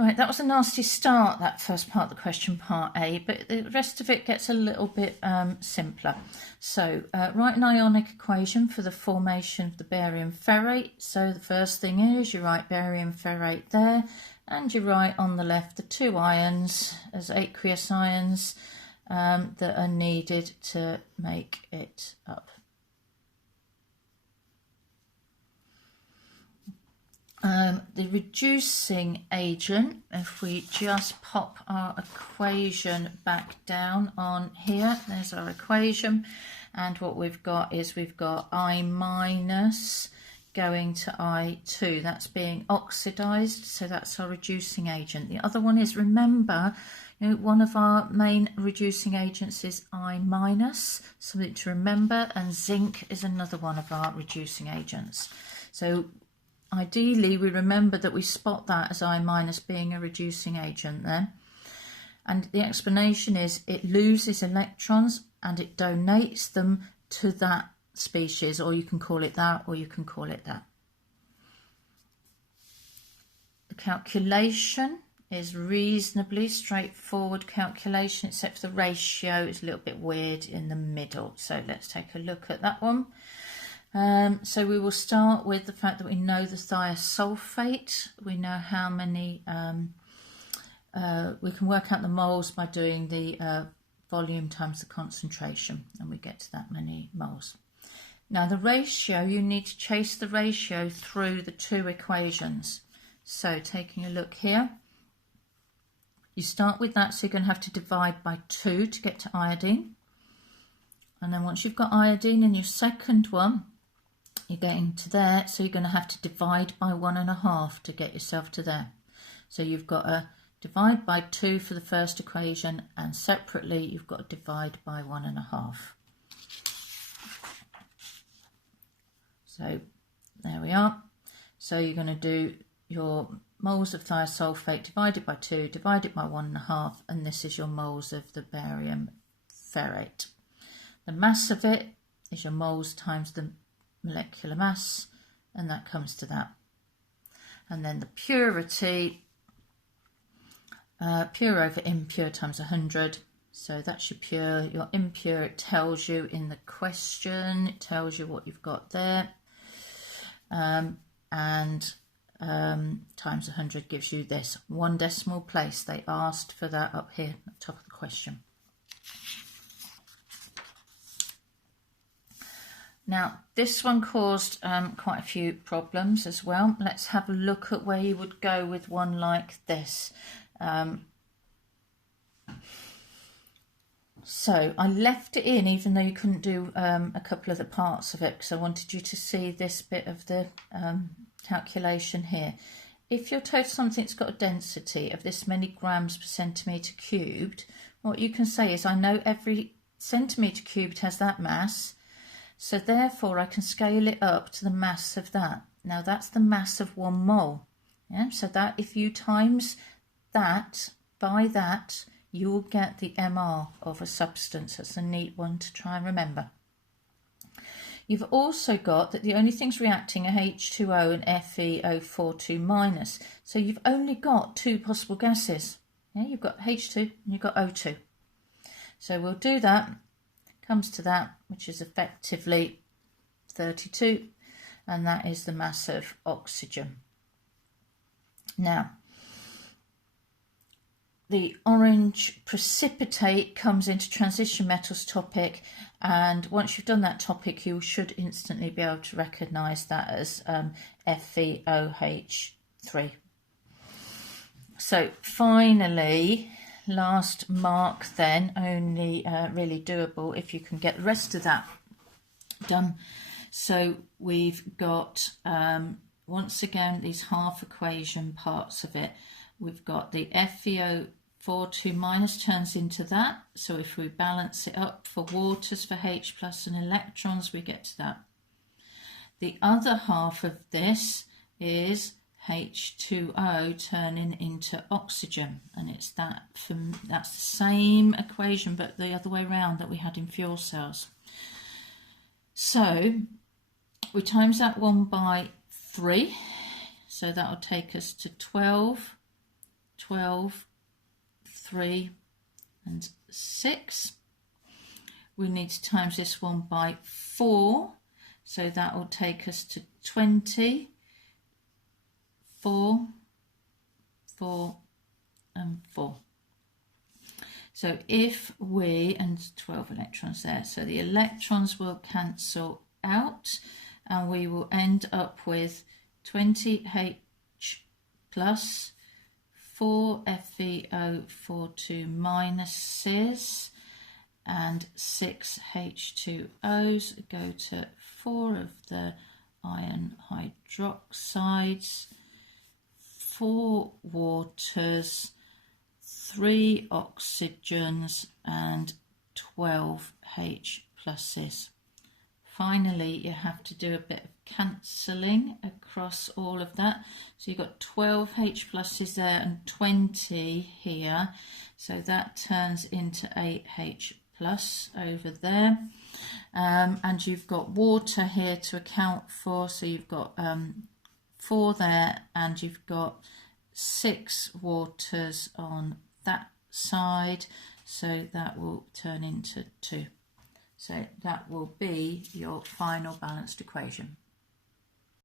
Right, that was a nasty start, that first part of the question, part A, but the rest of it gets a little bit simpler. So write an ionic equation for the formation of the barium ferrate. So the first thing is you write barium ferrate there, and you write on the left the two ions as aqueous ions that are needed to make it up. The reducing agent, if we just pop our equation back down on here, there's our equation, and what we've got is we've got I minus going to I2, that's being oxidized, so that's our reducing agent. The other one is, remember, one of our main reducing agents is I minus, something to remember, and zinc is another one of our reducing agents. So ideally, we remember that we spot that as I minus being a reducing agent then. And the explanation is it loses electrons and it donates them to that species, or you can call it that, or you can call it that. The calculation is reasonably straightforward calculation, except for the ratio is a little bit weird in the middle. So let's take a look at that one. So we will start with the fact that we know the thiosulfate. We know how many, we can work out the moles by doing the volume times the concentration, and we get to that many moles. Now the ratio, you need to chase the ratio through the two equations. So taking a look here, you start with that, so you're going to have to divide by 2 to get to iodine. And then once you've got iodine in your second one, you're getting to there, so you're going to have to divide by 1.5 to get yourself to there. So you've got to divide by 2 for the first equation, and separately you've got to divide by 1.5. So there we are. So you're going to do your moles of thiosulfate divided by 2, divided by 1.5, and this is your moles of the barium ferrate. The mass of it is your moles times the molecular mass, and that comes to that. And then the purity, pure over impure times 100, so that's your pure. Your impure, it tells you in the question, it tells you what you've got there, and times 100 gives you this 1 decimal place. They asked for that up here at the top of the question. Now, this one caused quite a few problems as well. Let's have a look at where you would go with one like this. So I left it in, even though you couldn't do a couple of the parts of it, because I wanted you to see this bit of the calculation here. If you're told something's got a density of this many grams per centimetre cubed, what you can say is, I know every centimetre cubed has that mass, so therefore I can scale it up to the mass of that. Now that's the mass of 1 mole. Yeah? So that if you times that by that, you will get the MR of a substance. That's a neat one to try and remember. You've also got that the only things reacting are H2O and FeO42 minus. So you've only got 2 possible gases. Yeah? You've got H2 and you've got O2. So we'll do that. Comes to that, which is effectively 32, and that is the mass of oxygen. Now, the orange precipitate comes into transition metals topic, and once you've done that topic, you should instantly be able to recognise that as FeOH3. So finally, last mark then, only really doable if you can get the rest of that done. So we've got, once again, these half equation parts of it. We've got the FeO42 minus turns into that. So if we balance it up for waters, for H plus and electrons, we get to that. The other half of this is H2O turning into oxygen, and it's that that's the same equation but the other way around that we had in fuel cells. So we times that one by 3, so that will take us to 12 12, 3 and 6. We need to times this one by 4, so that will take us to 20, 4, 4 and 4. So if we, and 12 electrons there, so the electrons will cancel out and we will end up with 20H plus 4 FeO42 minuses and 6 H2Os go to 4 of the iron hydroxides, 4 waters, 3 oxygens and 12 H pluses. Finally, you have to do a bit of cancelling across all of that. So you've got 12 H pluses there and 20 here. So that turns into 8 H plus over there. And you've got water here to account for. So you've got 4 there and you've got 6 waters on that side. So that will turn into 2. So that will be your final balanced equation.